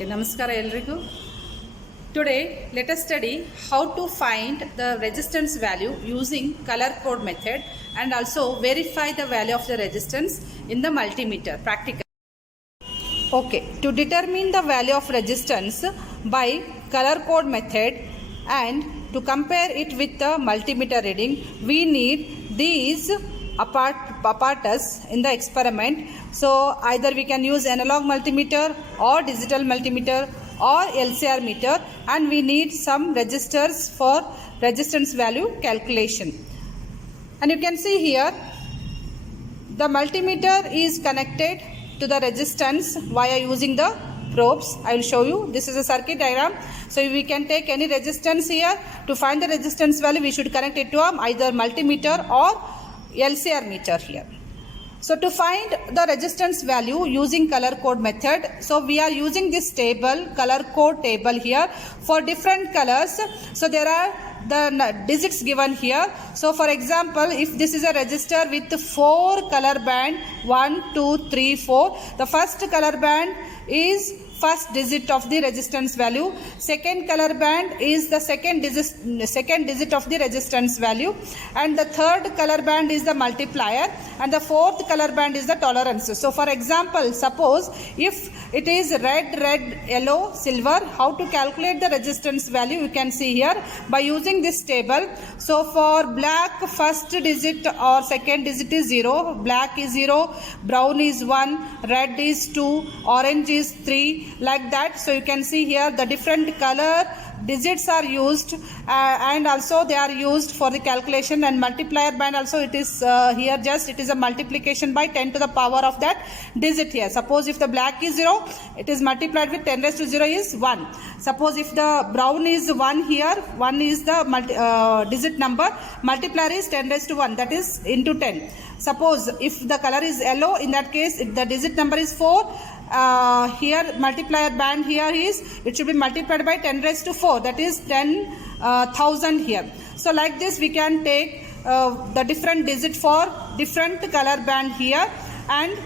Okay, namaskara elrigu. Today let us study how to find the resistance value using color code method and also verify the value of the resistance in the multimeter practical. Okay, to determine the value of resistance by color code method and to compare it with the multimeter reading, we need these apparatus in the experiment. So either we can use analog multimeter or digital multimeter or LCR meter, and we need some resistors for resistance value calculation. And you can see here the multimeter is connected to the resistance via using the probes. I will show you. This is a circuit diagram. So we can take any resistance here. To find the resistance value, we should connect it to either multimeter or LCR meter here. So to find the resistance value using color code method, so we are using this table, color code table here for different colors. So there are the digits given here. So for example, if this is a resistor with 4 color band, 1, 2, 3, 4, the first color band is first digit of the resistance value, second color band is the second digit of the resistance value, and the third color band is the multiplier, and the fourth color band is the tolerance. So for example, suppose if it is red, yellow, silver, how to calculate the resistance value you can see here by using this table. So for black, first digit or second digit is 0, black is 0, brown is 1, red is 2, orange is 3, like that. So you can see here the different color digits are used and also they are used for the calculation, and multiplier band also it is here just it is a multiplication by 10 to the power of that digit here. Suppose if the black is 0, it is multiplied with 10 raised to 0 is 1. Suppose if the brown is 1 here, 1 is the digit number, multiplier is 10 raised to 1, that is into 10. Suppose if the color is yellow, in that case if the digit number is 4, here multiplier band here is, it should be multiplied by 10 raised to 4, that is 10,000 here. So like this we can take the different digit for different color band here, and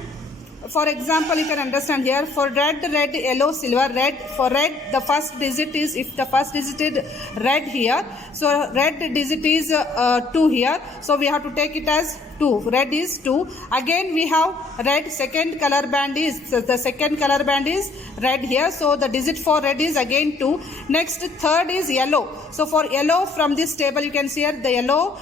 for example you can understand here for red, yellow, silver, red. For red the first digit is, if the first digit is red here, so red digit is 2 here, so we have to take it as 2, red is 2. Again we have red, second color band is, so the second color band is red here, so the digit for red is again 2. Next third is yellow, so for yellow from this table you can see here the yellow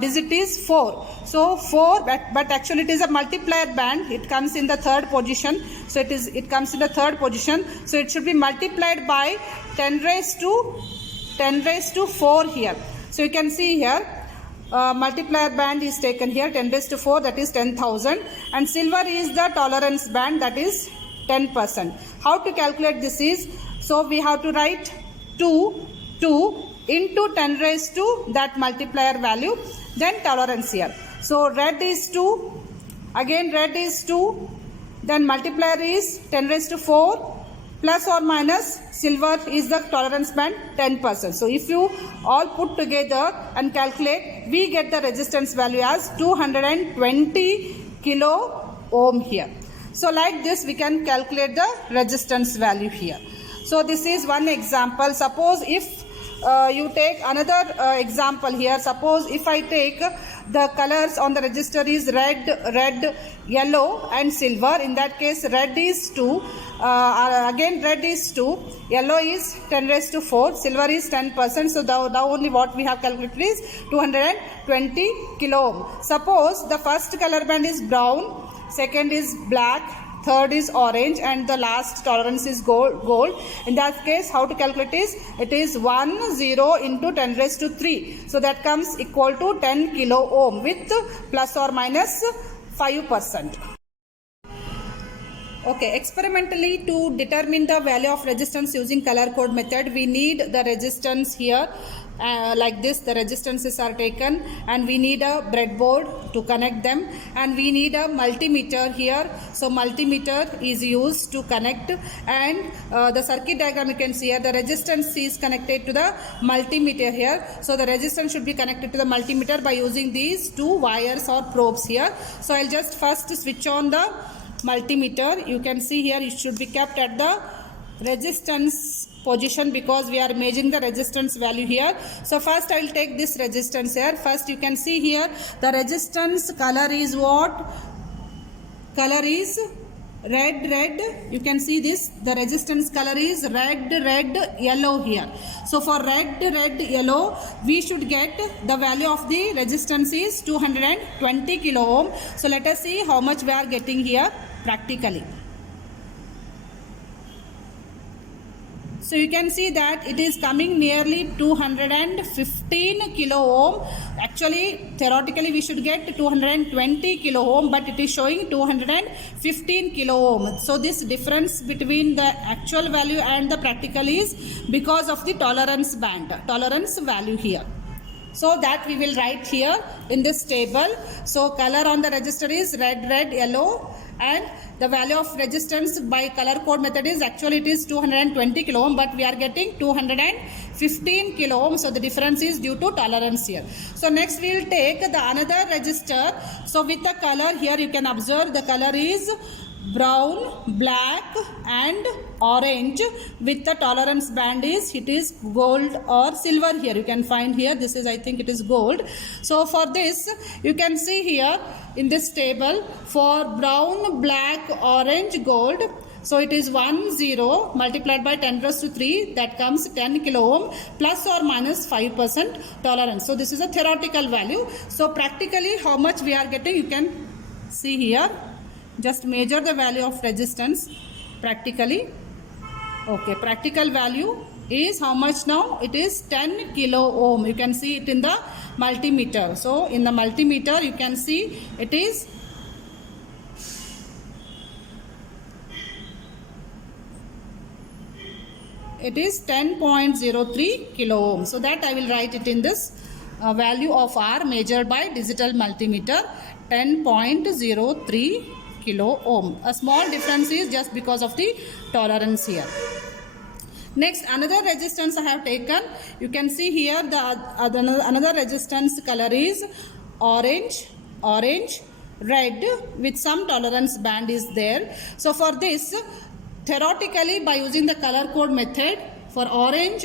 digit is 4, so 4, but actually it is a multiplier band, it comes in the third position, so it comes in the third position, so it should be multiplied by 10 raised to 4 here. So you can see here multiplier band is taken here 10 raised to 4, that is 10,000, and silver is the tolerance band, that is 10%. How to calculate this is, so we have to write 2 into 10 raised to that multiplier value, then tolerance here. So red is 2, again red is 2, then multiplier is 10 raised to 4, plus or minus silver is the tolerance band 10%. So if you all put together and calculate, we get the resistance value as 220 kilo ohm here. So like this we can calculate the resistance value here. So this is one example. Suppose if you take another example here, suppose if I take the colors on the resistor is red, yellow and silver. In that case red is 2, again red is 2, yellow is 10 raised to 4, silver is 10%. So now only what we have calculated is 220 kilo ohm. Suppose the first color band is brown, second is black, third is orange, and the last tolerance is gold. In that case how to calculate is, it is 10 into 10 raised to 3, so that comes equal to 10 kilo ohm with plus or minus 5%. Okay, experimentally to determine the value of resistance using color code method, we need the resistance here. Like this the resistances are taken, and we need a breadboard to connect them, and we need a multimeter here. So multimeter is used to connect, and the circuit diagram you can see here, the resistance is connected to the multimeter here. So the resistance should be connected to the multimeter by using these 2 wires or probes here. So I'll just first switch on the multimeter. You can see here it should be kept at the resistance position because we are measuring the resistance value here. So first I will take this resistance here. First you can see here the resistance color is what? Color is red. You can see this, the resistance color is red, yellow here. So for red, yellow, we should get the value of the resistance is 220 kilo ohm. So let us see how much we are getting here practically. So you can see that it is coming nearly 215 kilo ohm. Actually, theoretically we should get 220 kilo ohm, but it is showing 215 kilo ohm. So this difference between the actual value and the practical is because of the tolerance band, tolerance value here. So that we will write here in this table. So color on the resistor is red, yellow, and the value of resistance by color code method is actually it is 220 kilo ohm, but we are getting 215 kilo ohm. So the difference is due to tolerance here. So next we will take the another resistor. So with the color here you can observe the color is brown, black and orange. With the tolerance band is it is gold or silver here. You can find here, this is I think it is gold. So for this you can see here in this table for brown, black, orange, gold. So it is 10 multiplied by 10 raised to 3, that comes 10 kilo ohm plus or minus 5% tolerance. So this is a theoretical value. So practically how much we are getting, you can see here. Just measure the value of resistance practically. Okay, practical value is how much now? It is 10 kilo ohm. You can see it in the multimeter. So in the multimeter you can see it is 10.03 kilo ohm. So that I will write it in this value of R measured by digital multimeter, 10.03 kilo ohm. A small difference is just because of the tolerance here. Next, another resistance I have taken. You can see here the another resistance color is orange, red with some tolerance band is there. So for this, theoretically by using the color code method, for orange,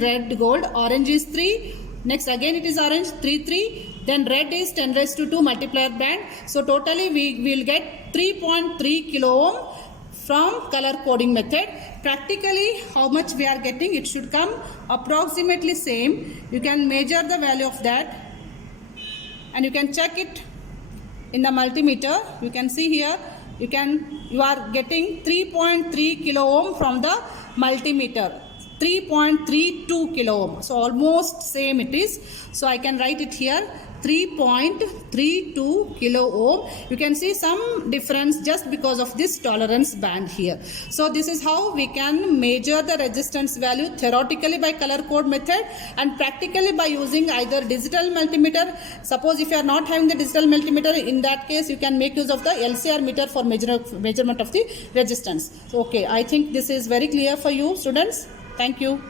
red, gold, orange is 3. Next again it is orange 3, then red is 10 raised to 2 multiplier band. So totally we will get 3.3 kilo ohm from color coding method. Practically how much we are getting, it should come approximately same. You can measure the value of that and you can check it in the multimeter. You can see here you are getting 3.3 kilo ohm from the multimeter, 3.32 kilo ohm. So almost same it is. So I can write it here 3.32 kilo ohm. You can see some difference just because of this tolerance band here. So this is how we can measure the resistance value theoretically by color code method and practically by using either digital multimeter. Suppose if you are not having the digital multimeter, in that case you can make use of the LCR meter for measurement of the resistance. So, okay, I think this is very clear for you students. Thank you.